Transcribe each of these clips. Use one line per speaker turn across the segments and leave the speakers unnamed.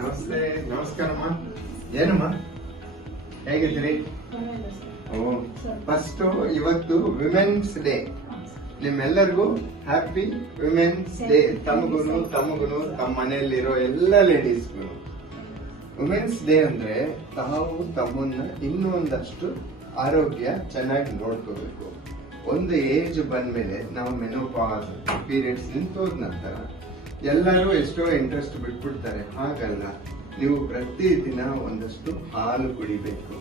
ನಮಸ್ತೆ, ನಮಸ್ಕಾರಮ್ಮ. ಏನಮ್ಮ? ಹೇಗಿದ್ದೀರಿ? ಫಸ್ಟ್ ಇವತ್ತು ವಿಮೆನ್ಸ್ ಡೇ ನಿಮ್ಮೆಲ್ಲರಿಗೂ ಹ್ಯಾಪಿ ವಿಮೆನ್ಸ್ ಡೇ ತಮಗೂ ತಮಗೂ ತಮ್ಮ ಮನೆಯಲ್ಲಿರೋ ಎಲ್ಲ ಲೇಡೀಸ್ಗಳು ವುಮೆನ್ಸ್ ಡೇ ಅಂದ್ರೆ ತಾವು ತಮ್ಮನ್ನ ಇನ್ನೂ ಒಂದಷ್ಟು ಆರೋಗ್ಯ ಚೆನ್ನಾಗಿ ನೋಡ್ಕೋಬೇಕು. ಒಂದು ಏಜ್ ಬಂದ್ಮೇಲೆ ನಾವು ಮೆನೋಪಾಸ್ ಪೀರಿಯಡ್ಸ್ ನಿಂತೋದ ನಂತರ ಎಲ್ಲರೂ ಎಷ್ಟೋ ಇಂಟ್ರೆಸ್ಟ್ ಬಿಟ್ಬಿಡ್ತಾರೆ. ಹಾಗಲ್ಲ. ನೀವು ಪ್ರತಿದಿನ ಒಂದಷ್ಟು ಹಾಲು ಕುಡಿಬೇಕು.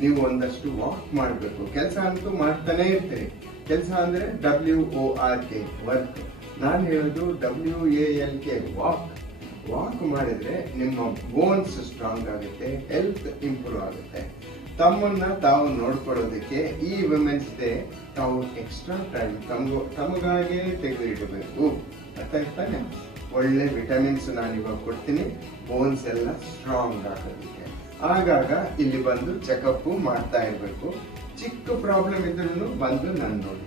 ನೀವು ಒಂದಷ್ಟು ವಾಕ್ ಮಾಡಬೇಕು. ಕೆಲಸ ಅಂತೂ ಮಾಡ್ತಾನೆ ಇರ್ತೀರಿ. ಕೆಲಸ ಅಂದ್ರೆ W O R K work ನಾನು ಹೇಳೋದು W A L K walk walk ಮಾಡಿದ್ರೆ ನಿಮ್ಮ ಬೋನ್ಸ್ ಸ್ಟ್ರಾಂಗ್ ಆಗುತ್ತೆ ಹೆಲ್ತ್ ಇಂಪ್ರೂವ್ ಆಗುತ್ತೆ. ತಮ್ಮನ್ನ ತಾವು ನೋಡ್ಕೊಳ್ಳೋದಕ್ಕೆ ಈ ವಿಮೆನ್ಸ್ ಡೇ ತಾವು ಎಕ್ಸ್ಟ್ರಾ ಟೈಮ್ ತಮಗೋ ತಮಗಾಗೇ ತೆಗೆದಿಡಬೇಕು. ಅರ್ಥ ಆಯ್ತಾನೆ ಒಳ್ಳೆ ವಿಟಮಿನ್ಸ್ ನಾನು ಇವಾಗ ಕೊಡ್ತೀನಿ. ಬೋನ್ಸ್ ಎಲ್ಲ ಸ್ಟ್ರಾಂಗ್ ಆಗೋದಕ್ಕೆ ಆಗಾಗ ಇಲ್ಲಿ ಬಂದು ಚೆಕಪ್ ಮಾಡ್ತಾ ಇರಬೇಕು. ಚಿಕ್ಕ ಪ್ರಾಬ್ಲಮ್ ಇದ್ರೂ ಬಂದು ನಾನು ನೋಡಿ.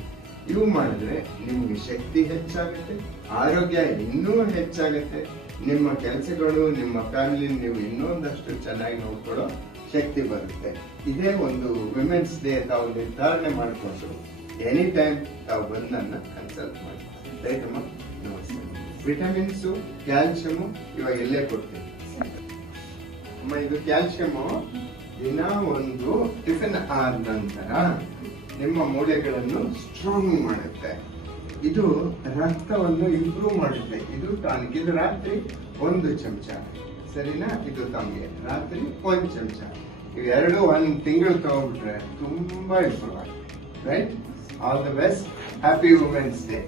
ಇವು ಮಾಡಿದ್ರೆ ನಿಮಗೆ ಶಕ್ತಿ ಹೆಚ್ಚಾಗುತ್ತೆ, ಆರೋಗ್ಯ ಇನ್ನೂ ಹೆಚ್ಚಾಗುತ್ತೆ. ನಿಮ್ಮ ಕೆಲಸಗಳು, ನಿಮ್ಮ ಫ್ಯಾಮಿಲಿ ನೀವು ಇನ್ನೊಂದಷ್ಟು ಚೆನ್ನಾಗಿ ನೋಡ್ಕೊಳ್ಳೋ ಶಕ್ತಿ ಬರುತ್ತೆ. ಇದೇ ಒಂದು ವಿಮೆನ್ಸ್ ಡೇ ತಾವು ನಿರ್ಧಾರಣೆ ಮಾಡಿಕೊಂಡು ಎನಿ ಟೈಮ್ ತಾವು ಬಂದು ನನ್ನ ಕನ್ಸಲ್ಟ್ ಮಾಡಿ. ರೈತಮ್ಮ ನಮಸ್ಕಾರ ವಿಟಮಿನ್ಸು ಕ್ಯಾಲ್ಸಿಯಂ ಇವಾಗ ಎಲ್ಲೇ ಕೊಡ್ತೀವಿ ಅಮ್ಮ, ಇದು ಕ್ಯಾಲ್ಸಿಯಂ ದಿನ ಒಂದು ಟಿಫಿನ್ ಆದ ನಂತರ ನಿಮ್ಮ ಮೂಳೆಗಳನ್ನು ಸ್ಟ್ರಾಂಗ್ ಮಾಡುತ್ತೆ. ಇದು ರಕ್ತವನ್ನು ಇಂಪ್ರೂವ್ ಮಾಡುತ್ತೆ. ಇದು ಟಾನಿಕ್ ಇದು ರಾತ್ರಿ ಒಂದು ಚಮಚ. ಸರಿನಾ? ಇದು ತಮಗೆ. ರಾತ್ರಿ ಒಂದು ಚಮಚ. ಇವೆರಡು ಒಂದು ತಿಂಗಳು ತಗೊಂಡ್ಬಿಟ್ರೆ ತುಂಬಾ ಇಂಪ್ರೂವ್ ಆಗುತ್ತೆ. Right all the best happy women's day